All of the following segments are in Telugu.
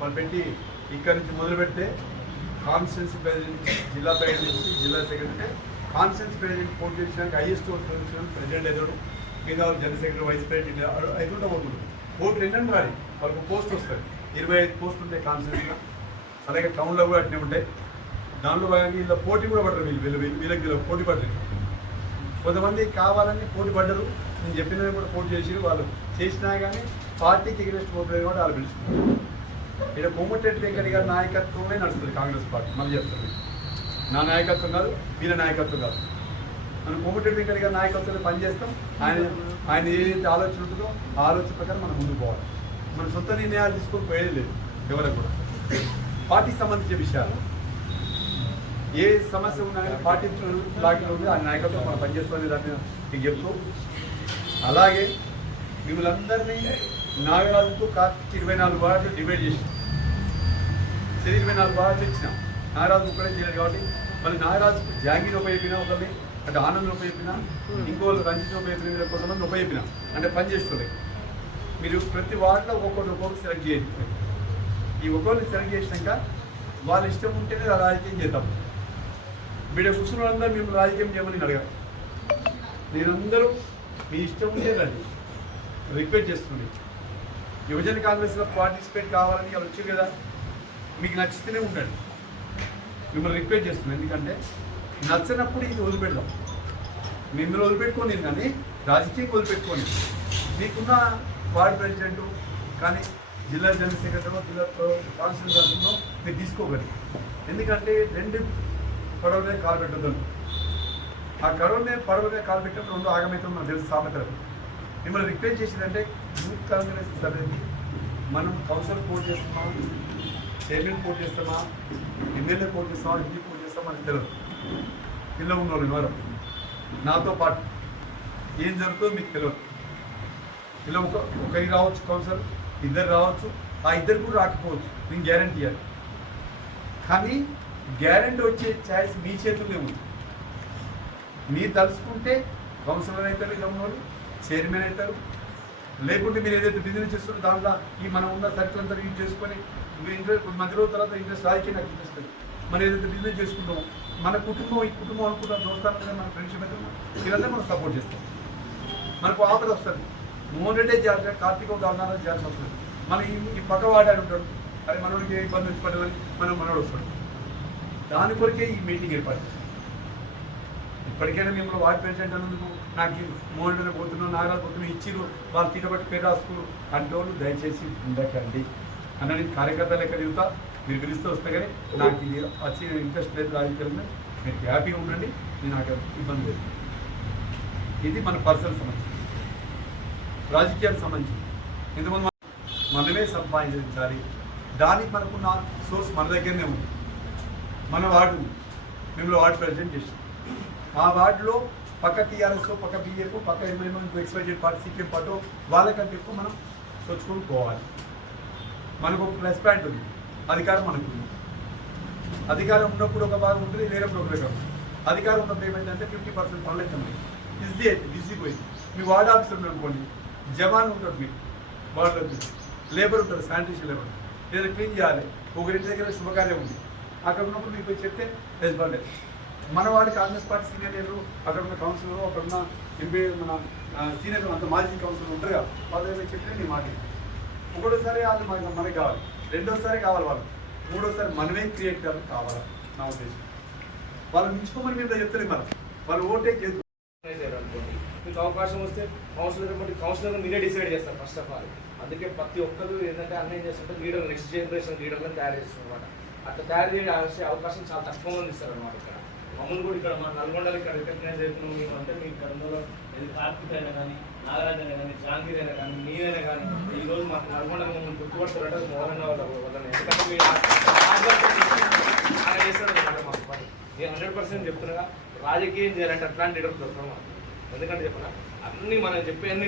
వాళ్ళు పెట్టి ఇక్కడ నుంచి మొదలు పెడితే కాన్స్టిట్యూన్సీ ప్రెసిడెంట్ జిల్లా ప్రెసిడెంట్ నుంచి జిల్లా సెక్రటరీ కాన్స్టిట్యూన్సీ ప్రెసిడెంట్ పోటీ చేసినాక హైయెస్ట్ ఓట్ ప్రెసిడెంట్ ఎదురు మిగతా జనరల్ సెక్రటరీ వైస్ ప్రెసిడెంట్ ఎదురుంటే ఓట్లు ఓట్లు ఎన్నంటే రాలి వాళ్ళకు పోస్ట్ వస్తుంది ఇరవై ఐదు పోస్టులు ఉంటాయి కాన్స్టిట్యూన్సీలో అలాగే టౌన్లో కూడా అట్నే ఉంటాయి. దాంట్లో భాగంగా వీళ్ళ పోటీ కూడా పడరు వీళ్ళు వీళ్ళు వీళ్ళకి వీళ్ళకి పోటీ పడలేదు. కొంతమంది కావాలని పోటీ పడ్డరు. నేను చెప్పినవి కూడా పోటీ చేసి వాళ్ళు చేసినా కానీ పార్టీకి ఎగ్నెస్ట్ పోటీ కూడా వాళ్ళు పిలుచుకున్నారు ఇక్కడ కోమటిరెడ్డి వెంకయ్య గారి నాయకత్వమే నడుస్తుంది కాంగ్రెస్ పార్టీ మళ్ళీ చెప్తాను. నా నాయకత్వం కాదు వీళ్ళ నాయకత్వం కాదు. మనం కోమటిరెడ్డి వెంకయ్య గారి నాయకత్వంలో పనిచేస్తాం. ఆయన ఆయన ఏదైతే ఆలోచన ఉంటుందో ఆ ఆలోచన ప్రకారం మనం ముందుకు పోవాలి. మన సొంత నిర్ణయాలు తీసుకొని పోయేది లేదు ఎవరికి కూడా. పార్టీకి సంబంధించిన విషయాలు. ఏ సమస్య ఉన్నా కానీ పార్టీ లాగిన ఉంది ఆ నాయకత్వం మనం పనిచేస్తుంది దాన్ని మీకు చెప్తూ అలాగే మిమ్మల్ని అందరినీ నాగరాజుతో కార్తీక్ ఇరవై నాలుగు వారాలు డివైడ్ చేసి ఇరవై నాలుగు వార్డులు ఇచ్చినాం నాగరాజు ఒక్కడే చేయలేదు కాబట్టి మళ్ళీ నాగరాజుకు జాంగీర్ ఉపయోగిన ఒకరిని అంటే ఆనంద్ ఉపయోగిన ఇంకో రంజిత్ ఉపయోగిన కొంతమంది ఉపయోగిన అంటే పని చేస్తుంది మీరు ప్రతి వార్డులో ఒక్కొక్కరు ఒక్కొక్కరు సెలెక్ట్ చేయండి. ఈ ఒక్కొక్కరిని సెలెక్ట్ చేసినాక వాళ్ళ ఇష్టం ఉంటేనే రాజకీయం చేద్దాం. వీడు కూర్చున్న వాళ్ళందరూ మేము రాజకీయం చేయమని నేను అడగా మీరందరూ మీ ఇష్టం ఉంటే రండి రిక్వెస్ట్ చేస్తుంది యువజన కాంగ్రెస్లో పార్టిసిపేట్ కావాలని వాళ్ళు వచ్చారు కదా. మీకు నచ్చితేనే ఉండండి. మిమ్మల్ని రిక్వెస్ట్ చేస్తున్నాను. ఎందుకంటే నచ్చినప్పుడు ఇది వదిలిపెడదాం. మిమ్మల్ని వదిలిపెట్టుకోని కానీ రాజకీయం వదిలిపెట్టుకోని మీకున్న వార్డు ప్రెసిడెంట్ కానీ జిల్లా జనరల్ సెక్రటరీ జిల్లా కౌన్సిల్ తరఫున మీరు తీసుకోగలరు ఎందుకంటే రెండు పడవలే కాలు పెట్టద్దు. ఆ కడవ పడవలే కాలు పెట్టడం రెండు ఆగమైతే మనకు తెలుసు సామెతలు. మిమ్మల్ని రిక్వెస్ట్ చేసిందంటే యూత్ కాంగ్రెస్ సభ్యులు మనం కౌన్సిల్ పోటీ చేస్తున్నాం. చైర్మన్ పోటీ చేస్తామా? ఎమ్మెల్యే పోటీ చేస్తామా? ఎంపీ పోటీ చేస్తామా? అని తెలియదు పిల్ల ఉన్నవాళ్ళు ఎవరు? నాతో పాటు ఏం జరుగుతుందో మీకు తెలియదు ఇలా ఒక ఒకరికి రావచ్చు కౌన్సిలర్ ఇద్దరు రావచ్చు ఆ ఇద్దరు కూడా రాకపోవచ్చు. నేను గ్యారంటీ ఇవ్వాలి కానీ గ్యారంటీ వచ్చే ఛాయిస్ మీ చేతుల్లో ఉంది. మీరు తలుచుకుంటే కౌన్సిలర్ అవుతారు ఇలా చైర్మన్ అవుతారు లేకుంటే మీరు ఏదైతే బిజినెస్ చేస్తున్నారో దాంట్లో ఈ మనం ఉన్న సర్కిల్ అంతా యూజ్ చేసుకొని ఇంట్రెస్ట్ మధ్య రోజుల తర్వాత ఇంట్రెస్ట్ రాజకీయ నాకు ఇంట్రెస్ట్ మనం ఏదైతే బిజినెస్ చేసుకుంటామో మన కుటుంబం ఈ కుటుంబం అనుకున్న దోస్తాను మన ఫ్రెండ్షిప్ అయితే వీళ్ళందరూ మనం సపోర్ట్ చేస్తాం. మనకు ఆపద వస్తుంది. మోహన్ రెడ్డి చేయాలి కార్తీక దాదాపు చేయాల్సి వస్తుంది. మన ఈ పక్క వాడాడు ఉంటాడు. అరే మనోడికి ఏ ఇబ్బంది వచ్చి పడదని మనం మనోడు వస్తాడు. దాని కొరకే ఈ మీటింగ్ ఏర్పాటు. ఇప్పటికైనా మిమ్మల్ని వార్డు ప్రెసిడెంట్ అన్నందుకు నాకు మోహన్ రెడ్డి నాగరాజు పోతున్నావు ఇచ్చిరు. వాళ్ళు తీటబట్టి పేరు రాసుకురు. అంటే దయచేసి ఉండకండి. అన్న నేను కార్యకర్త లెక్క దిగుతా మీరు పిలిస్తే వస్తే కానీ నాకు ఇది వచ్చి ఇంట్రెస్ట్ లేదు రాజకీయాలని మీరు హ్యాపీగా ఉండండి. నేను నాకు ఇబ్బంది లేదు. ఇది మన పర్సనల్ సంబంధించి రాజకీయాలకు సంబంధించి ఇంతకుముందు మనమే సంపాదించాలి. దానికి మనకున్న సోర్స్ మన దగ్గరనే ఉంది. మన వాడు మిమ్మల్ని వాడు ప్రజెంట్ చేసి ఆ వార్డులో పక్క టీఆర్ఎస్ పక్క బీఏకు పక్క ఎంఐఎం ఇంకో ఎక్స్పైజెడ్ పార్టీ సీపీఎం పార్టీ వాళ్ళకంటే ఎక్కువ మనం తెచ్చుకొని పోవాలి. మనకు ఒక ప్లస్ పాయింట్ ఉంది. అధికారం మనకు ఉంది అధికారం ఉన్నప్పుడు ఒక భాగం ఉంటుంది వేరే ఒక రకం అధికారం ఉన్నప్పుడు ఏమైందంటే ఫిఫ్టీ పర్సెంట్ పనులు అయితే ఉన్నాయి. ఈజీ అయితే ఈజీ పోయింది. మీ వార్డ్ ఆఫీసర్ అనుకోండి జవాన్ ఉంటాడు మీకు వార్డులో లేబర్ ఉంటారు శానిటేషన్ లేబర్. ఏదైనా క్లీన్ చేయాలి. ఒకరింటి దగ్గర శుభకార్యం ఉంది. అక్కడ ఉన్నప్పుడు మీకు చెప్తే రెస్పాండ్ అవుతుంది మన వాడి కాంగ్రెస్ పార్టీ సీనియర్ లీడరు అక్కడ ఉన్న కౌన్సిలర్ అక్కడ ఉన్న ఎంపీ మన సీనియర్ అంత మాజీ కౌన్సిలర్ ఉంటారు కదా వాళ్ళు దగ్గర చెప్తే నీ మాట. ఒకటోసారి వాళ్ళు మనకి మనకి కావాలి. రెండోసారి కావాలి వాళ్ళు. మూడోసారి మనమే క్రియేట్ చేయాలి కావాలి? నా ఉద్దేశం. వాళ్ళు మించుకోమని మేము చెప్తలేదు మనం వాళ్ళు ఓటే చేసు అనుకోండి మీకు అవకాశం వస్తే కౌన్సిలర్ బట్టి కౌన్సిలర్ మీరే డిసైడ్ చేస్తారు ఫస్ట్ ఆఫ్ ఆల్ అందుకే ప్రతి ఒక్కరు ఏంటంటే అన్యాయం చేస్తుంటే లీడర్ నెక్స్ట్ జనరేషన్ లీడర్లను తయారు చేస్తారు అనమాట అట్లా తయారు చేసే అవకాశం చాలా తక్కువ మంది ఇస్తారు అనమాట ఇక్కడ. మమ్మల్ని కూడా ఇక్కడ మన నల్గొండలో ఇక్కడ రికగ్నైజ్ అవుతున్నాం మేము అంటే మీ కర్నూలు ఇది కార్తీక్ అయినా కానీ నాగరాజ్ అయినా కానీ జాంగీర్ అయినా కానీ మీరైనా కానీ ఈ రోజు మాకు నల్గొండలో మమ్మల్ని గుర్తుపడుతున్నట్టు మోహన్ వాళ్ళ వాళ్ళని. ఎందుకంటే మీరు మాకు పని. నేను హండ్రెడ్ పర్సెంట్ చెప్తున్నా రాజకీయం చేయాలంటే అట్లాంటి లీడర్ దొరకడం మాకు. ఎందుకంటే చెప్పనా? అన్ని మనం చెప్పే అన్ని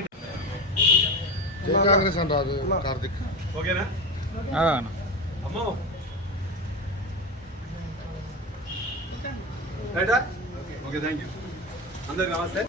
కాంగ్రెస్ అని రాదు కార్తిక్. ఓకేనా? అమ్మో. రైటా ఓకే థ్యాంక్ యూ అందరికి నమస్తే.